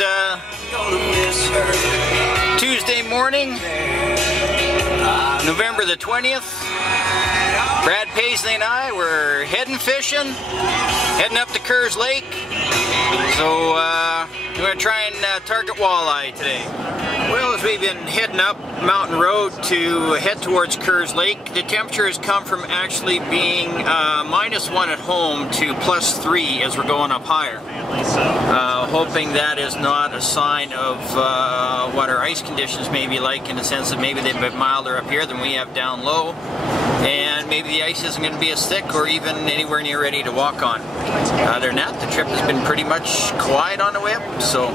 It's Tuesday morning, November the 20th. Brad Paisley and I were heading fishing, heading up to Kerrs Lake. So we're going to try and target walleye today. Well, as we've been heading up Mountain Road to head towards Kerrs Lake, the temperature has come from actually being -1 at home to +3 as we're going up higher. Hoping that is not a sign of what our ice conditions may be like, in the sense that maybe they've been milder up here than we have down low, and maybe the ice isn't going to be as thick or even anywhere near ready to walk on. Other than that, the trip has been pretty much quiet on the way up, so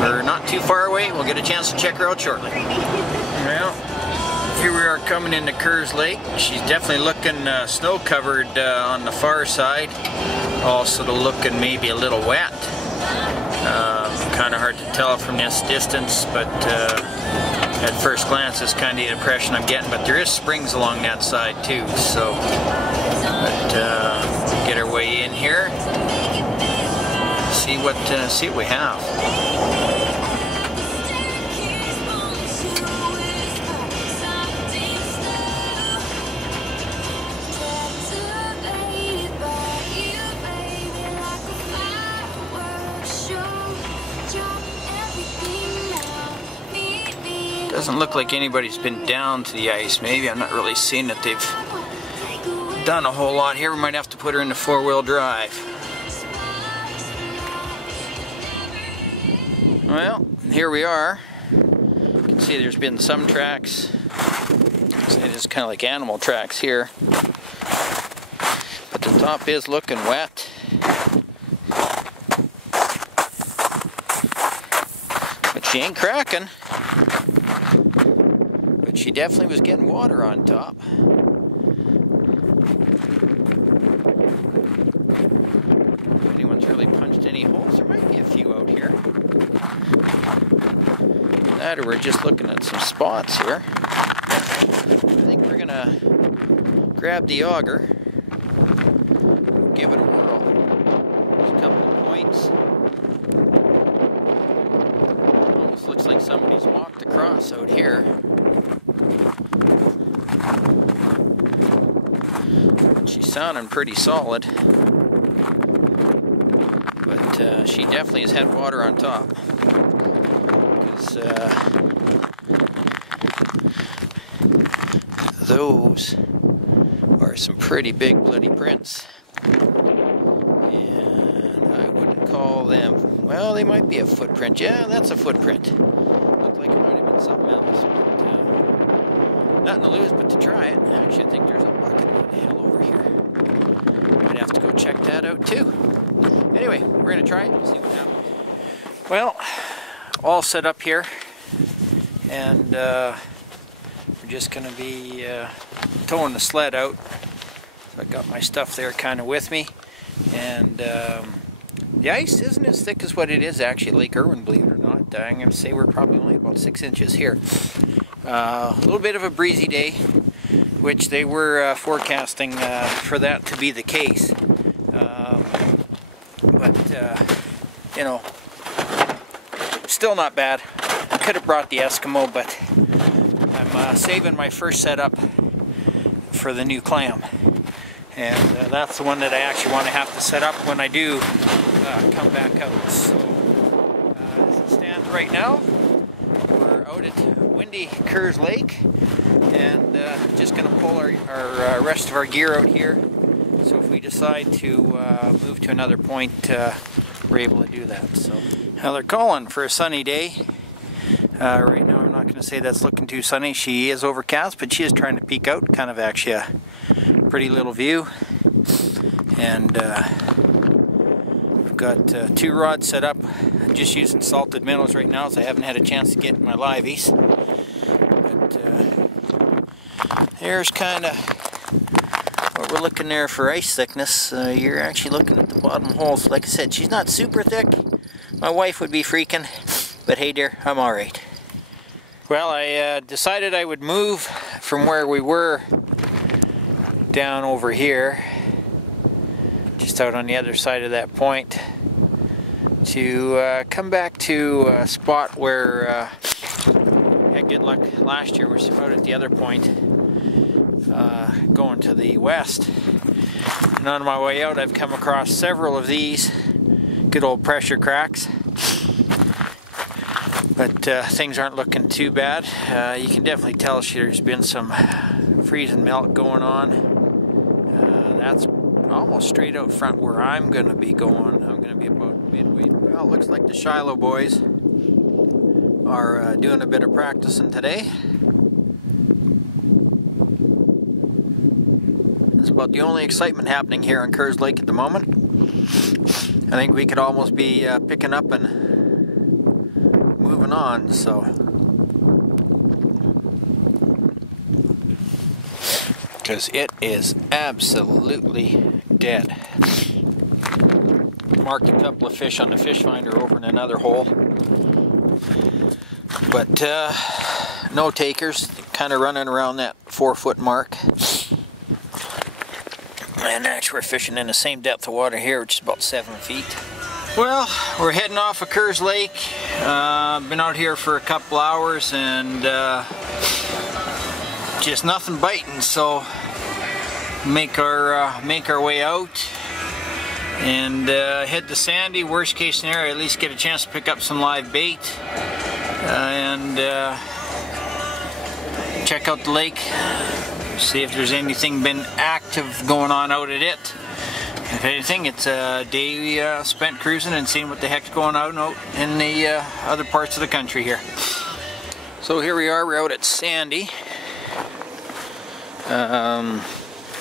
we're not too far away. We'll get a chance to check her out shortly. Well, here we are coming into Kerrs Lake. She's definitely looking snow-covered on the far side. Also looking maybe a little wet. Kind of hard to tell from this distance, but at first glance it's kind of the impression I'm getting. But there is springs along that side too, so get our way in here. See what we have. Doesn't look like anybody's been down to the ice. Maybe I'm not really seeing that they've done a whole lot here. We might have to put her into 4-wheel drive. Well, here we are. You can see there's been some tracks. It is kind of like animal tracks here. But the top is looking wet. But she ain't cracking. But she definitely was getting water on top. If anyone's really punched any holes, there might be a few out here. That, or we're just looking at some spots here. I think we're gonna grab the auger, give it a whirl. There's a couple of points. Almost looks like somebody's walked across out here. She's sounding pretty solid, but she definitely has had water on top, because those are some pretty big bloody prints, and I wouldn't call them, well, they might be a footprint. Yeah, that's a footprint. Looked like it might have been something else, but nothing to lose but to try it. Actually, I think there's a bucket of hell over here. Might have to go check that out too. Anyway, we're gonna try it and see what happens. Well, all set up here, and we're just gonna be towing the sled out. So I got my stuff there kind of with me, and the ice isn't as thick as what it is actually at Lake Irwin, believe it or not. I'm gonna say we're probably only about 6 inches here. A little bit of a breezy day, which they were forecasting for that to be the case. But you know, still not bad. I could have brought the Eskimo, but I'm saving my first setup for the new clam. And that's the one that I actually want to have to set up when I do come back out. So as it stands right now, we're out at windy Kerrs Lake, and just going to pull our rest of our gear out here. So if we decide to move to another point, we're able to do that. So now they're calling for a sunny day. Right now I'm not going to say that's looking too sunny. She is overcast, but she is trying to peek out. Kind of actually a pretty little view. And we've got 2 rods set up. I'm just using salted minnows right now, so I haven't had a chance to get my liveys. But there's kind of what we're looking there for ice thickness. You're actually looking at the bottom holes. Like I said, she's not super thick. My wife would be freaking, but hey dear, I'm alright. Well, I decided I would move from where we were down over here, just out on the other side of that point, to come back to a spot where had good luck last year. We're out at the other point, going to the west. And on my way out, I've come across several of these good old pressure cracks. But things aren't looking too bad. You can definitely tell there's been some freezing melt going on. That's almost straight out front where I'm going to be going. I'm going to be about midway. Well, it looks like the Shiloh boys are doing a bit of practicing today. It's about the only excitement happening here on Kerrs Lake at the moment. I think we could almost be picking up and moving on, so because it is absolutely dead. Marked a couple of fish on the fish finder over in another hole, but no takers. Kind of running around that 4-foot mark. And actually we're fishing in the same depth of water here, which is about 7 feet. Well, we're heading off of Kerrs Lake. Been out here for a couple hours and just nothing biting, so make our way out and head to Sandy. Worst case scenario, at least get a chance to pick up some live bait and check out the lake, see if there's anything been active going on out at it. If anything, it's a day spent cruising and seeing what the heck's going on out in the other parts of the country here. So here we are, we're out at Sandy.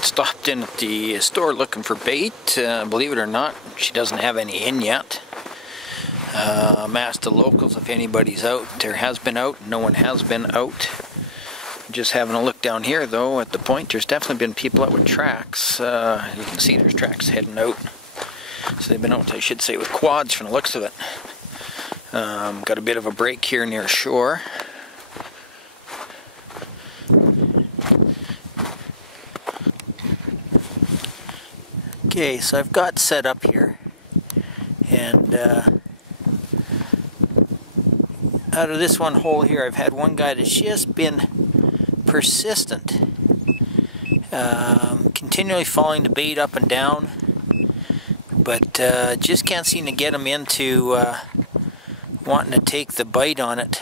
Stopped in at the store looking for bait. Believe it or not, she doesn't have any in yet. Asked the locals if anybody's out. There has been out, no one has been out. Just having a look down here though at the point, there's definitely been people out with tracks. You can see there's tracks heading out. So they've been out, I should say, with quads from the looks of it. Got a bit of a break here near shore. Okay, so I've got set up here, and out of this one hole here, I've had one guy that's just been persistent, continually following the bait up and down, but just can't seem to get him into wanting to take the bite on it.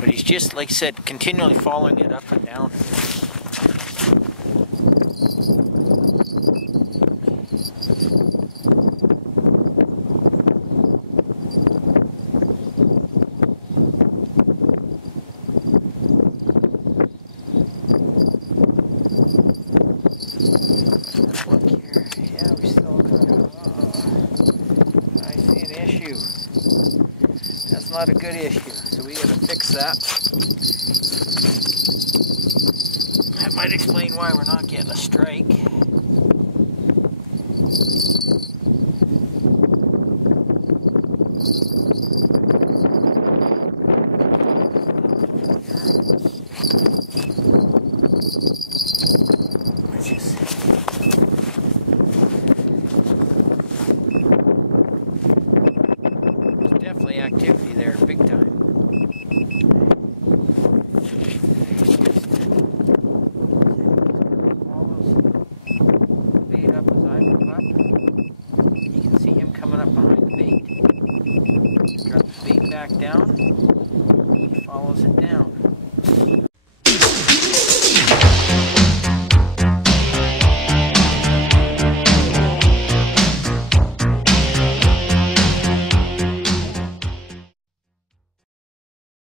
But he's just, like I said, continually following it up and down. Not a good issue, so we gotta fix that. That might explain why we're not getting a strike. Definitely activity there, big time. Follows bait up as I move up. You can see him coming up behind the bait. Drop the bait back down.